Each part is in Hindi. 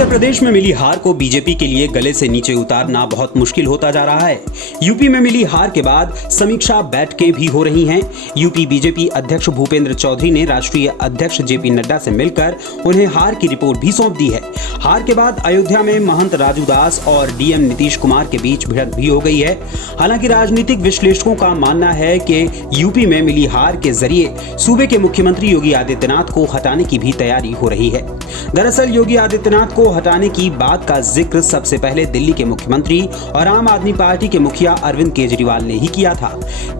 उत्तर प्रदेश में मिली हार को बीजेपी के लिए गले से नीचे उतारना बहुत मुश्किल होता जा रहा है। यूपी में मिली हार के बाद समीक्षा बैठकें भी हो रही हैं। यूपी बीजेपी अध्यक्ष भूपेंद्र चौधरी ने राष्ट्रीय अध्यक्ष जेपी नड्डा से मिलकर उन्हें हार की रिपोर्ट भी सौंप दी है। हार के बाद अयोध्या में महंत राजू दास और डीएम नीतीश कुमार के बीच भिड़ंत भी हो गई है। हालांकि राजनीतिक विश्लेषकों का मानना है कि यूपी में मिली हार के जरिए सूबे के मुख्यमंत्री योगी आदित्यनाथ को हटाने की भी तैयारी हो रही है। दरअसल योगी आदित्यनाथ को हटाने की बात का जिक्र सबसे पहले दिल्ली के मुख्यमंत्री और आम आदमी पार्टी के मुखिया अरविंद केजरीवाल ने ही किया था।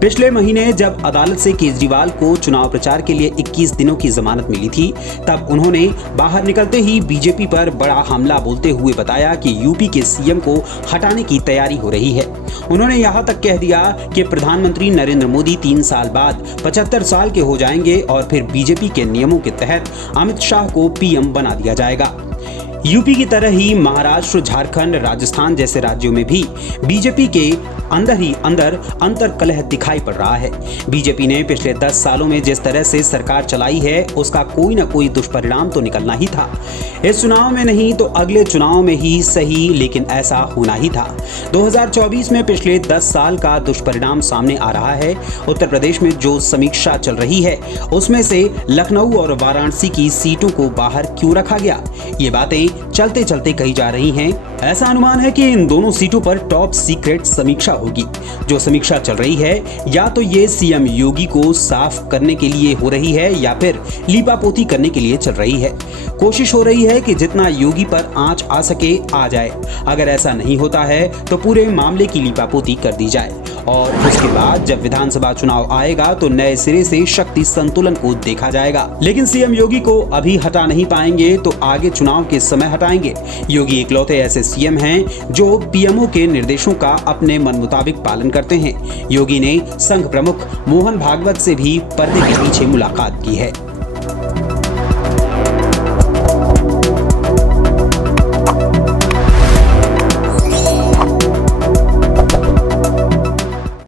पिछले महीने जब अदालत से केजरीवाल को चुनाव प्रचार के लिए 21 दिनों की जमानत मिली थी, तब उन्होंने बाहर निकलते ही बीजेपी पर बड़ा हमला बोलते हुए बताया कि यूपी के सीएम को हटाने की तैयारी हो रही है। उन्होंने यहां तक कह दिया कि प्रधानमंत्री नरेंद्र मोदी 3 साल बाद 75 साल के हो जाएंगे और फिर बीजेपी के नियमों के तहत अमित शाह को पीएम बना दिया जाएगा। यूपी की तरह ही महाराष्ट्र, झारखंड, राजस्थान जैसे राज्यों में भी बीजेपी के अंदर ही अंदर अंतर्कलह दिखाई पड़ रहा है। बीजेपी ने पिछले 10 सालों में जिस तरह से सरकार चलाई है, उसका कोई ना कोई दुष्परिणाम तो निकलना ही था। इस चुनाव में नहीं तो अगले चुनाव में ही सही, लेकिन ऐसा होना ही था। 2024 में पिछले 10 साल का दुष्परिणाम सामने आ रहा है। उत्तर प्रदेश में जो समीक्षा चल रही है, उसमें से लखनऊ और वाराणसी की सीटों को बाहर क्यों रखा गया, ये बातें चलते चलते कही जा रही हैं। ऐसा अनुमान है कि इन दोनों सीटों पर टॉप सीक्रेट समीक्षा होगी। जो समीक्षा चल रही है, या तो ये सीएम योगी को साफ करने के लिए हो रही है या फिर लीपापोती करने के लिए चल रही है। कोशिश हो रही है कि जितना योगी पर आंच आ सके आ जाए। अगर ऐसा नहीं होता है तो पूरे मामले की लीपापोती कर दी जाए और उसके बाद जब विधानसभा चुनाव आएगा तो नए सिरे से शक्ति संतुलन को देखा जाएगा। लेकिन सीएम योगी को अभी हटा नहीं पाएंगे तो आगे चुनाव के समय हटाएंगे। योगी इकलौते ऐसे सीएम हैं जो पीएमओ के निर्देशों का अपने मन मुताबिक पालन करते हैं। योगी ने संघ प्रमुख मोहन भागवत से भी पर्दे के पीछे मुलाकात की है।